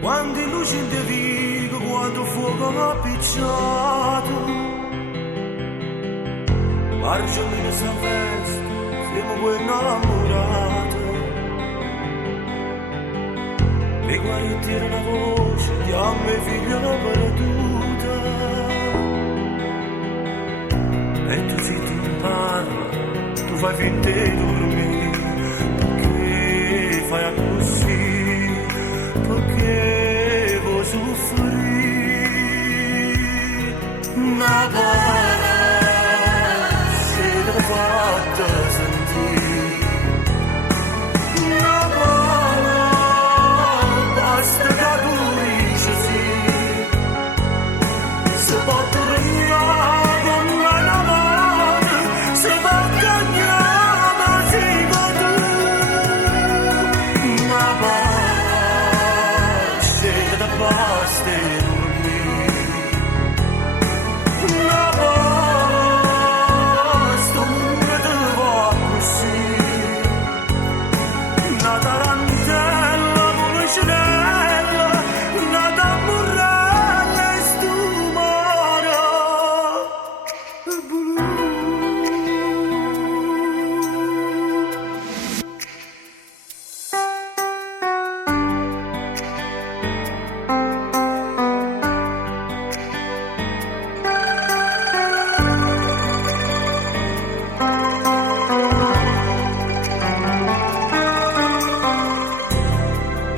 Quando luci in te vigo, quando fuoco appicciato, marcio in questa festa, siamo poi innamorati. E guardi una voce, chiama figlia perduta. E tu zitti non parla, tu fai finta di dormire, perché fai così, perché vuoi soffrire. Una pace che ti fatta sentire, una pace basta che tu dici sì, se può tornare con una mano, se può cagnare sì con tu. Una pace che ti basta dormire, una pace che ti va così, una tarantella policinella, una tamburella e stumara blu.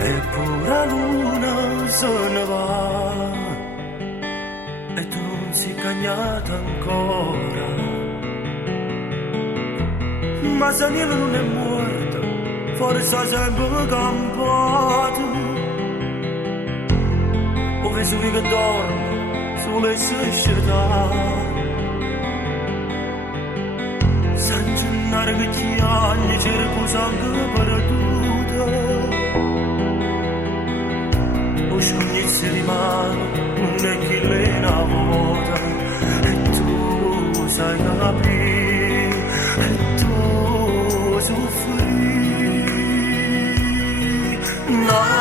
Eppure la luna se ne va e tu non sei cagnata ancora. Ma Daniela non è morta, forse ha sempre campato. O vesuvio che dorme sulle sue città. San Gennaro che ti anni cerco sangue perduto. O scognezze di mano, non è chi le innamora. E tu sai capire, e tu soffri. No.